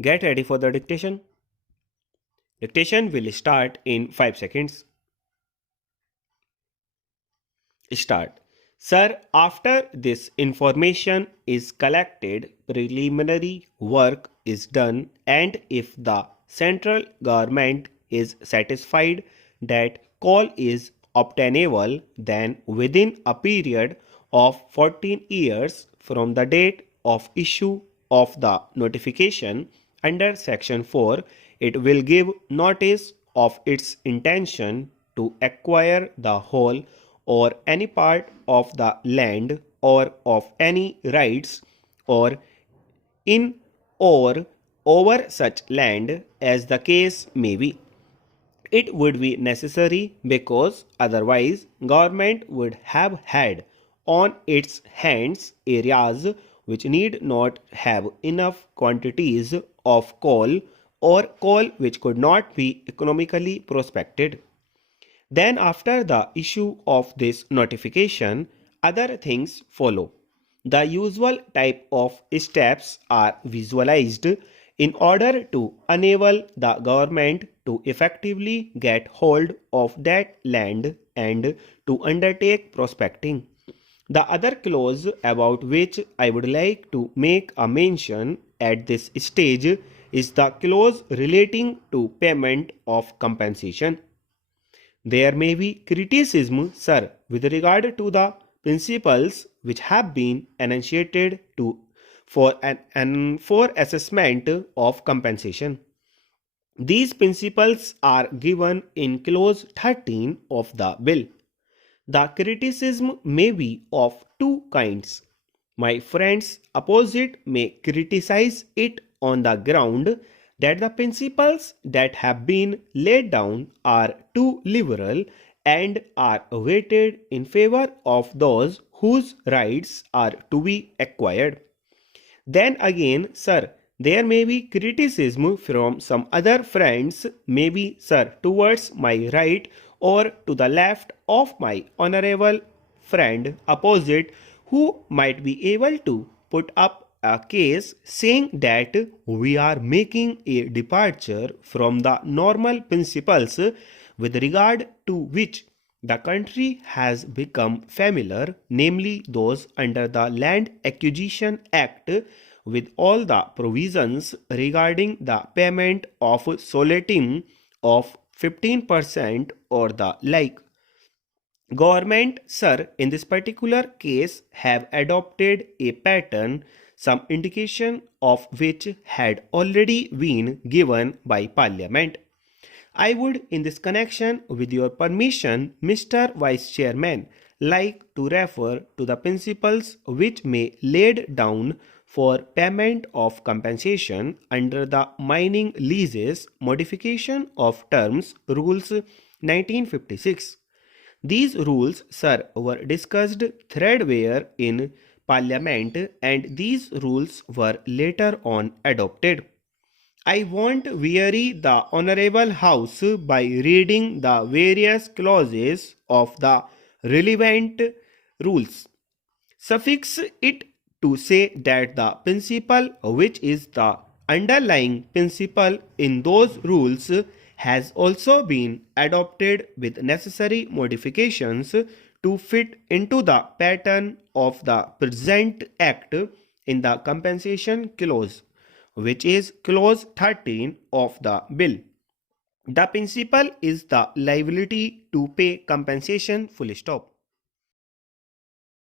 Get ready for the dictation. Dictation will start in 5 seconds. Start. Sir, after this information is collected, preliminary work is done, and if the central government is satisfied that call is obtainable, then within a period of 14 years from the date of issue of the notification under section 4, it will give notice of its intention to acquire the whole or any part of the land or of any rights or in or over such land as the case may be. It would be necessary because otherwise government would have had on its hands areas which need not have enough quantities of coal or coal which could not be economically prospected. Then after the issue of this notification, other things follow. The usual type of steps are visualized in order to enable the government to effectively get hold of that land and to undertake prospecting. The other clause about which I would like to make a mention at this stage is the clause relating to payment of compensation. There may be criticism, sir, with regard to the principles which have been enunciated for assessment of compensation. These principles are given in clause 13 of the bill. The criticism may be of two kinds. My friends opposite may criticize it on the ground that the principles that have been laid down are too liberal and are weighted in favor of those whose rights are to be acquired. Then again, sir, there may be criticism from some other friends, maybe, sir, towards my right or to the left of my honorable friend opposite, who might be able to put up a case saying that we are making a departure from the normal principles with regard to which the country has become familiar, namely those under the Land Acquisition Act, with all the provisions regarding the payment of solatium of 15% or the like. Government, sir, in this particular case have adopted a pattern, some indication of which had already been given by Parliament. I would, in this connection, with your permission, Mr. Vice Chairman, like to refer to the principles which may laid down for payment of compensation under the Mining Leases Modification of Terms Rules 1956. These rules, sir, were discussed threadbare in Parliament and these rules were later on adopted. I won't weary the Honourable House by reading the various clauses of the relevant rules. Suffice it to say that the principle which is the underlying principle in those rules has also been adopted with necessary modifications to fit into the pattern of the present act in the compensation clause, which is clause 13 of the bill. The principle is the liability to pay compensation, full stop.